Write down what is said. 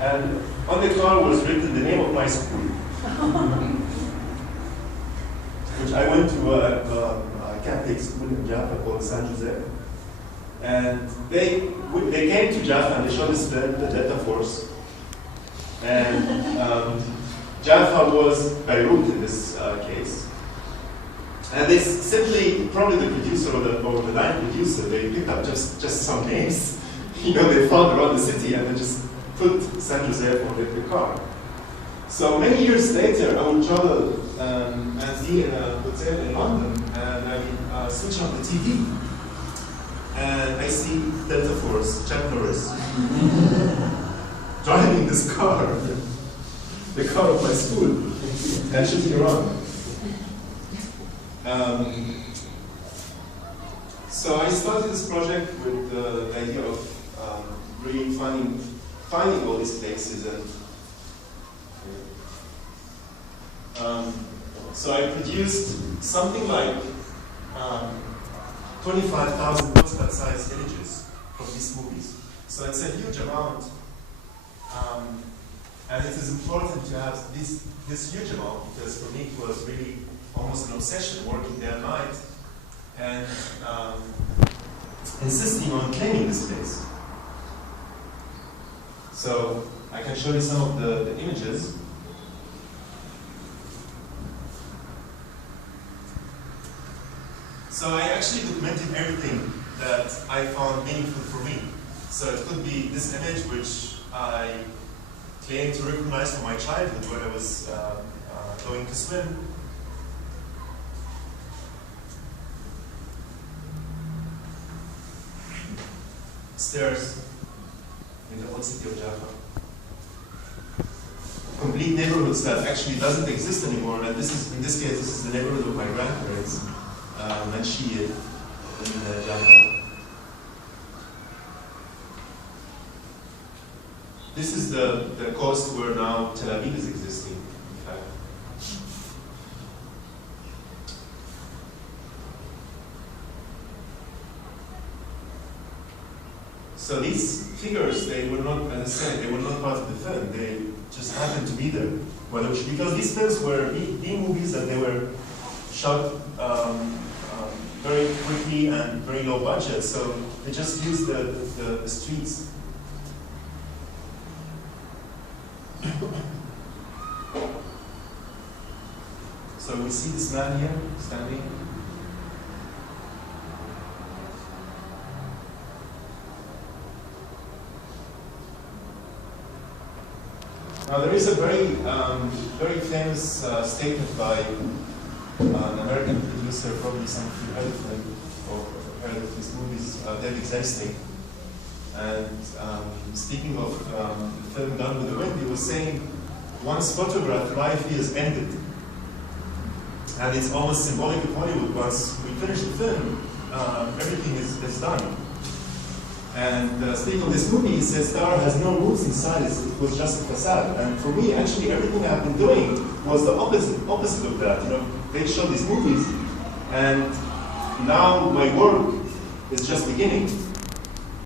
And on the car was written the name of my school, which I went to a Catholic school in Jaffa called San Jose. And they came to Jaffa and they showed us the Delta Force. And Jaffa was Beirut in this case. And they simply, probably the producer or the line producer, they picked up just some names. You know, they found around the city and they just put San Jose on the car. So many years later, I would travel and be in a hotel in London, and I switch on the TV, and I see Delta Force, Chuck Norris, driving this car, the car of my school, and shooting around. So I started this project with the idea of really finding all these places, and so I produced something like 25,000 postcard-sized images from these movies. So it's a huge amount, and it is important to have this huge amount because for me it was really almost an obsession, working day and night, and insisting on claiming this place. So I can show you some of the images. So I actually documented everything that I found meaningful for me. So it could be this image which I claim to recognize from my childhood when I was going to swim. Stairs in the old city of Jaffa. Complete neighborhoods that actually doesn't exist anymore, and this is, in this case, this is the neighborhood of my grandparents, Manshia in Jaffa. This is the coast where now Tel Aviv is existing, in fact. So these figures, they were not, as I said, they were not part of the film. They just happened to be there. Because these films were B-movies and they were shot very quickly and very low budget, so they just used the streets. So we see this man here standing. Now there is a very famous statement by an American producer, probably some of you heard of him or heard of his movies, David Selznick. And speaking of the film Gone with the Wind, he was saying, once photographed, life is ended. And it's almost symbolic of Hollywood. Once we finish the film, everything is done. And speaking of this movie, he says Star has no roots inside, it was just a facade. And for me, actually, everything I've been doing was the opposite of that. You know, they show these movies, and now my work is just beginning.